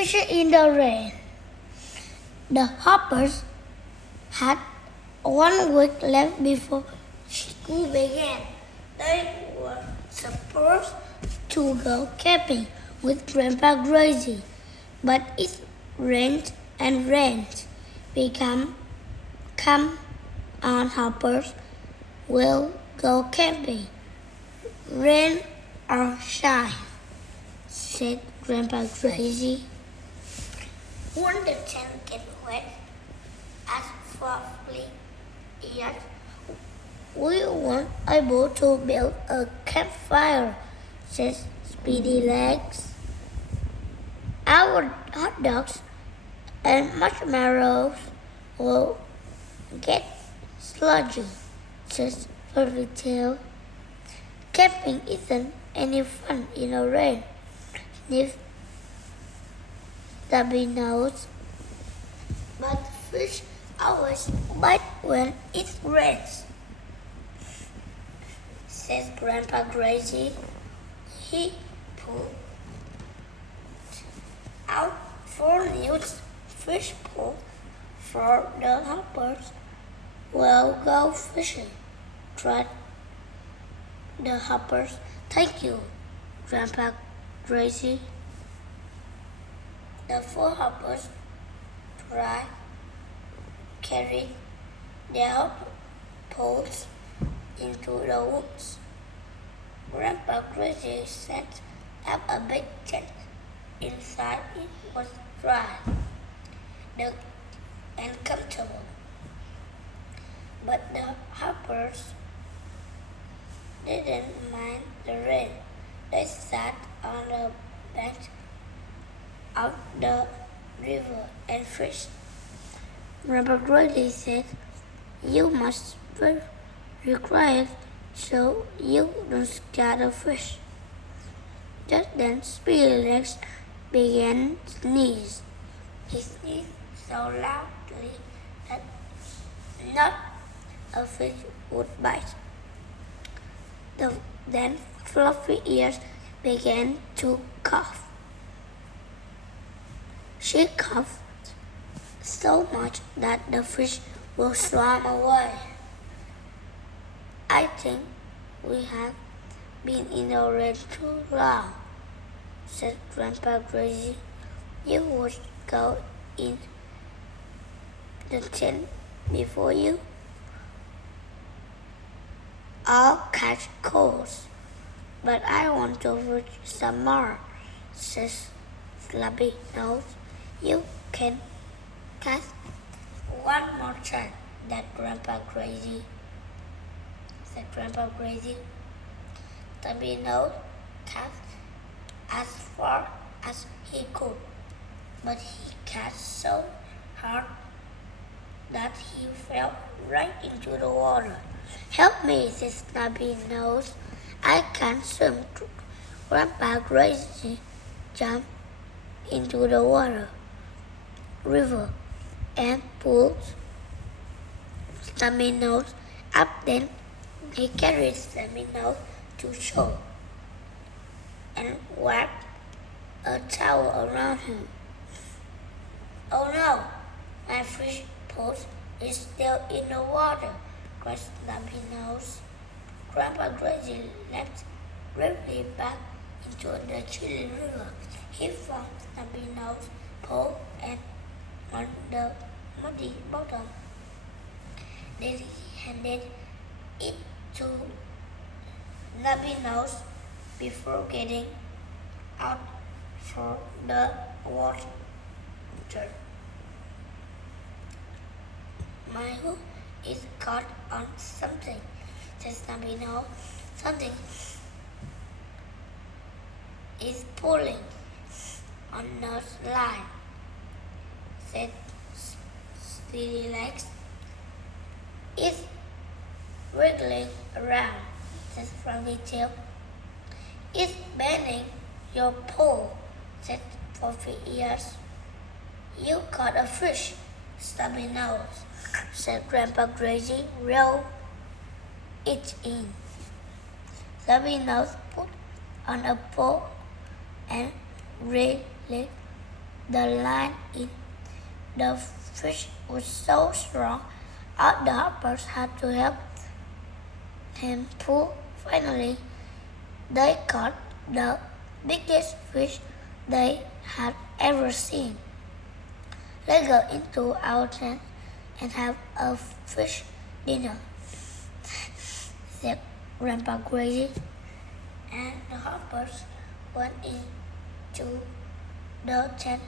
Fishing in the rain. The hoppers had 1 week left before school began. They were supposed to go camping with Grandpa Gracie, but it rained and rained. Come on, hoppers, we'll go camping. Rain or shine, said Grandpa Gracie. Won't the tent get wet? Asked Fluffy Ears. We weren't able to build a campfire, said Speedy Legs. Our hot dogs and marshmallows will get sludgy, said Fluffy Tail. Camping isn't any fun in the rain, sniffed Stubby Nose. But fish always bite when it rains, says Grandpa Gracie. He pulled out 4 new fish poles for the hoppers. We'll go fishing, cried the hoppers. Thank you, Grandpa Gracie. The 4 hoppers carried their poles into the woods. Grandpa Gracie set up a big tent. Inside it was dry, dark, and comfortable. But the hoppers didn't mind the rain. They sat on the bank of the river and fished. Grandpa Gracie said, "You must be quiet so you don't scare the fish." Just then, Speedy Legs began to sneeze. He sneezed so loudly that not a fish would bite. Then Fluffy Ears began to cough. She coughed so much that the fish will swim away. I think we have been in the rain too long, said Grandpa Gracie. You would go in the tent before you all catch colds. But I want to fish some more, says Stubby Nose. You can catch one more time, said Grandpa Gracie. Stubby Nose cast as far as he could, but he cast so hard that he fell right into the water. Help me, said Stubby Nose. I can't swim. Grandpa Gracie jumped into the river and pulled Stubby Nose up. Then he carried Stubby Nose to shore and wrapped a towel around him. Oh no, my fish post is still in the water, cried Stubby Nose. Grandpa Gracie leapt bravely back into the chilly river. He found Stubby Nose pole and on the muddy bottom. Then he handed it to Stubby Nose before getting out for the water. My hook is caught on something, said Stubby Nose. Something is pulling on the line, said Speedy Legs. It's wriggling around, said Fluffy Tail. It's bending your pole, said Fluffy Ears. You caught a fish, Stubby Nose, said Grandpa Gracie. Reel it in. Stubby Nose put on a pole and reeled it the line in the fish was so strong, all the hoppers had to help him pull. Finally, they caught the biggest fish they had ever seen. Let's go into our tent and have a fish dinner, said Grandpa Crazy. And the hoppers went into the tent,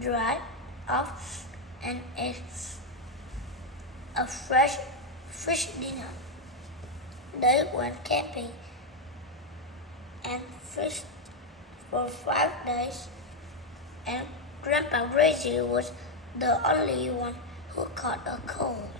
dried off, and ate a fresh fish dinner. They went camping and fished for 5 days, and Grandpa Crazy was the only one who caught a cold.